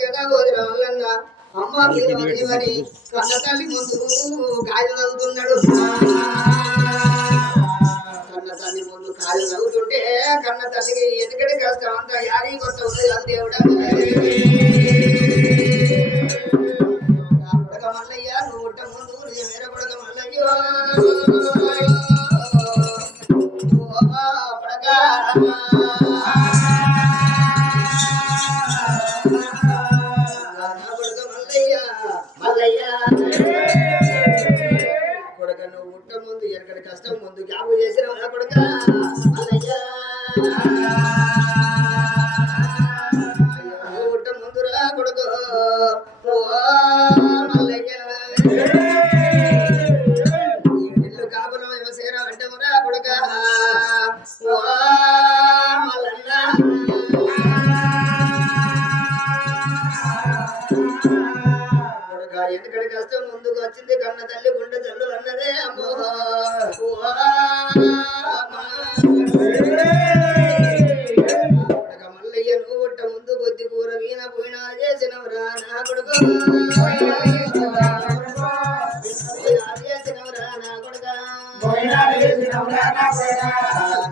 ఎక్కడికైనా పోదిన వల్లన్న అమ్మ మీరు అని కన్న తల్లి ముందు కాయలు చదువుతున్నాడు. కన్న తల్లి ముందు కాయలు చదువుతుంటే కన్న తల్లికి ఎందుకంటే కష్టం అంతా యారీ కొత్త ఉంది అది దేవుడా. కొడక మల్లయ్య నువ్వు పుట్ట ముందు వేరే కొడక మల్లయ్యో కొడక నువ్వు పుట్ట ముందు ఎక్కడి కష్టం ముందు జాబు చేసిన కొడక మల్లయ్య పుట్ట ముందురా కొడుకు మల్లయ్య ఇల్లు కాపురం ఏమసేరా వెంటమురా కొడుక మల్లన్న ఎందుకంటే కష్టం ముందుకు వచ్చింది కన్న తల్లి గుండె తల్లు అన్నదే అమ్మో మల్లయ్య నువ్వు పుట్ట ముందు బుద్ధి కూర వీణ పోయినా చేసినవరా నా కొడుకు చేసినవరా నా కొడుక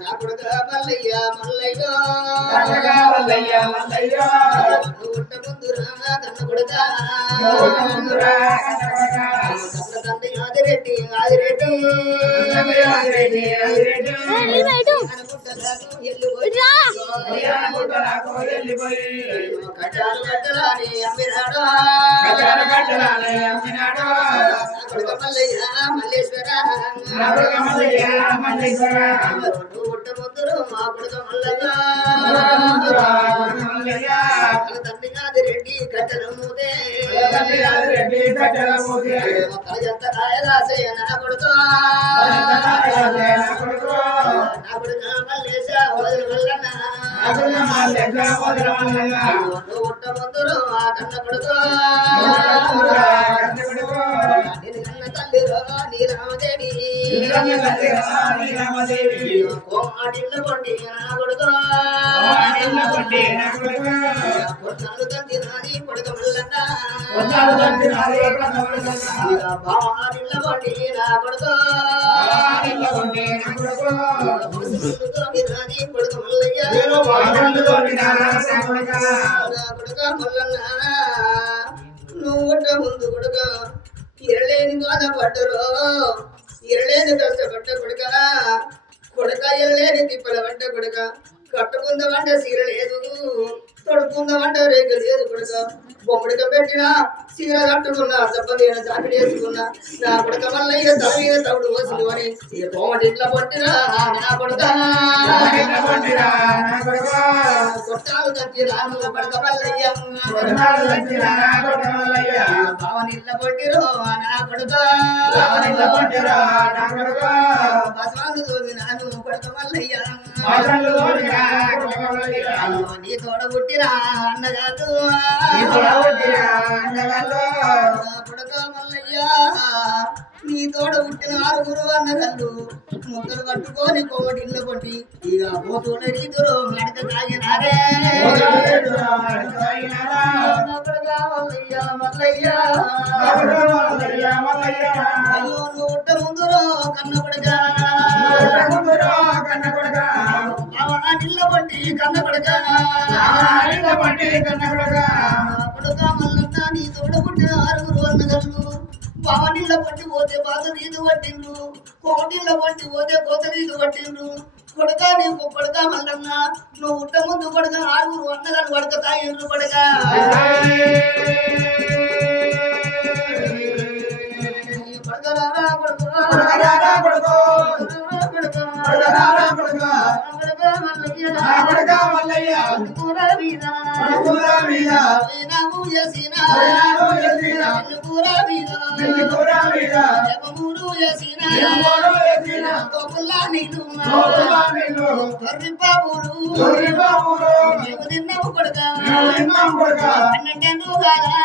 నా కొడుక మల్లయ్య మల్లయ్యో నువ్వు పుట్ట ముందు రా కన్న కొడుక తండ్రి ఆదిరెడ్డి ఆదిరెడ్డి కట్టాలు కట్టలాని అమ్మినాడు మల్లయ్య మల్లేశ్వర నువ్వు పుట్ట ముందురు మా కొడుక మల్లయ్య తండ్రి ఆదిరెడ్డి కట్టెల మూదే ఎంత రాయదాసయ్య నా కొడుకు నా కొడుక మల్లేశ వదిలి వల్లన్న నువ్వు పుట్ట ముందురు ఆ కన్న కొడుకు నేను కన్న తల్లిరో నీరామదేవి కోమాటిల్లు కొండి నా కొడుకు కొట్టాలు తంది నాది కొడుక మల్లన్న బావాటిల్ల కొండి నా కొడుకు నాది కొడుక మల్లయ్య కొడుక మల్లన్న నువ్వు పుట్ట ముందు కొడుక ఎరలేని బాధపడ్డరో ఎరలేని కష్టపడ్డ కొడుక కొడుక ఎరలేని తిప్పల పడ్డ కొడుక కట్టుకుందామంటే సీర లేదు తొడుకుందామంటే రేఖ లేదు కొడుక బొమ్మడిక పెట్టిన సీర కట్టుకున్నా చెప్పలేని జాకెట్ వేసుకున్నా నా కొడుక మల్లయ్య తలవీన తవుడు వసులు అని బొమ్మటి ఇట్లా పట్టిరా నా కొడుక కొట్టాలు తట్టిరా నువ్వు కొడుక మల్లయ్య భావన ఇట్లా పట్టిరో నా కొడుక బసవాళ్ళు తోమినా నువ్వు కొడుక మల్లయ్య నీ తోడ పుట్టిరా అన్నగారు కొడుక మల్లయ్య నీ తోడ పుట్టిన ఆరుగురు అన్నగారు ముద్దలు కట్టుకొని కోమటి ఇళ్ళ కొట్టి ఇక పోతున్న రీతులు నడక తాగినారే మల్లయ్య అయ్యో నువ్వు పుట్ట ముందురో కన్న కొడుక నిల్ల పట్టి కన్న కొడుక కొడుక మల్లన్న నీ తోడ పుట్టిన ఆరుగురు అన్నగళ్ళు బావనిళ్ళ పట్టి పోతే బాధ నీదు పట్టిండ్రు కోటిళ్ళ పట్టి పోతే కోత నీదు పట్టిండ్రు కొడుక నీకు కొడుక మల్లన్న నువ్వు పుట్ట ముందు కొడుక ఆరుగురు అన్నగారు కొడుక తాయిండ్రు కొడుక తిన్నావు కొడుక అన్నంటూ కాదా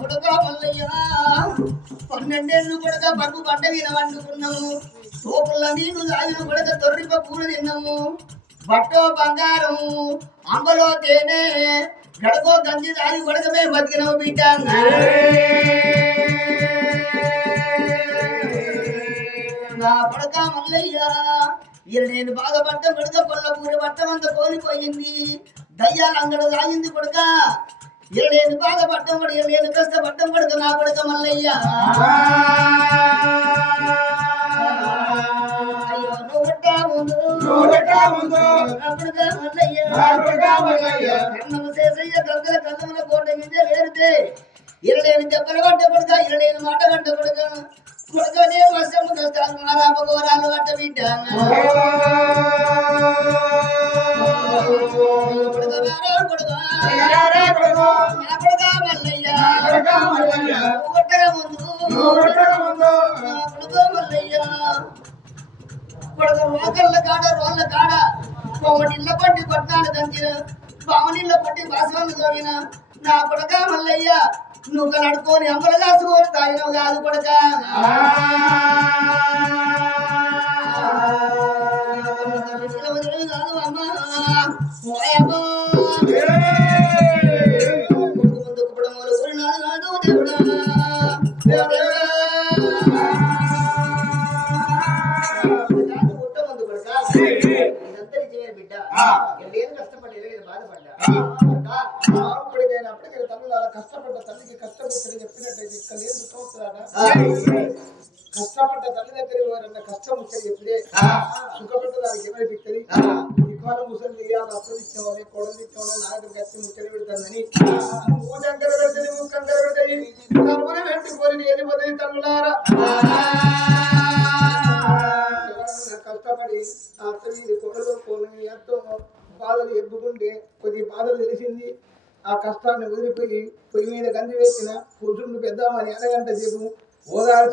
కొడుక మల్లయ్య 12 ఏళ్ళు కొడుక పరుపు పంట మీద వండుకున్నాము తోపుల నీళ్లు తాగిన కొడక తొర్రిప కూర తిన్నాము బట్టో బంగారం అంబలో తేనె గడకో గంజి తాగి కొడకమే బతికినవు బిడ్డ నా కొడక మల్లయ్య నేను బాధపడ్డ కొడక పొల్ల పూరి బట్టమంత కోలిపోయింది దయ్యాలు అంగడు తాగింది కొడక నేను బాధపడ్డం కూడా నేను కష్టపడ్డం కొడక నా కొడక మల్లయ్య అయ్యో కన్నము చేసయ్య గంగల కన్నముల కోట మీద వేరుతే ఇరలేని దెబ్బలు పడ్డ కొడక ఇరలేని మాట పడ్డ కొడక కొడకనే వర్షము కష్టాలు మారాప ఘోరాలు పడ్డ బిడ్డ రోకళ్ళ కాడ రోళ్ళ కాడ కోమటిళ్ళ పట్టి కొట్టాను దంచిన పావనిళ్ళ పట్టి బాసవాళ్ళు తోమిన నా కొడక మల్లయ్య నువ్వు నడుకొని అమ్మలు కాసుకొని తాగినవు కాదు కొడక కాదు అమ్మా ముందు కుప్పడములు ఊరినాడు కాదు దేవుడా కష్టపడ్డ తల్లికి కష్టపడి చెప్పినట్టయితే ఇక్కడ లేదు కష్టపడ్డ తల్లి దగ్గర ఎవరన్నా కష్టం వచ్చేది ఎప్పుడే సుఖపడ్డ దానికి ఏమైపిస్తుంది ఈ కాలం ముసలి చేయాలి అప్పదిస్తామని కొడదిస్తామని నా దగ్గర కచ్చి ముచ్చలు పెడతానని కంకర పెడతాయి కంకర పెడతాయి తప్పునే పెట్టుకొని వెళ్ళిపోతాయి తల్లులారా కష్టపడి ఆ తల్లి కొడలో పోని ఎంతో బాధలు ఎబ్బుకుంటే కొద్ది బాధలు తెలిసింది ఆ కష్టాన్ని వదిలిపోయి పొయ్యి మీద గంజి వేసిన కూర్చుండు పెద్దామని అరగంట సేపు ఓదార్చి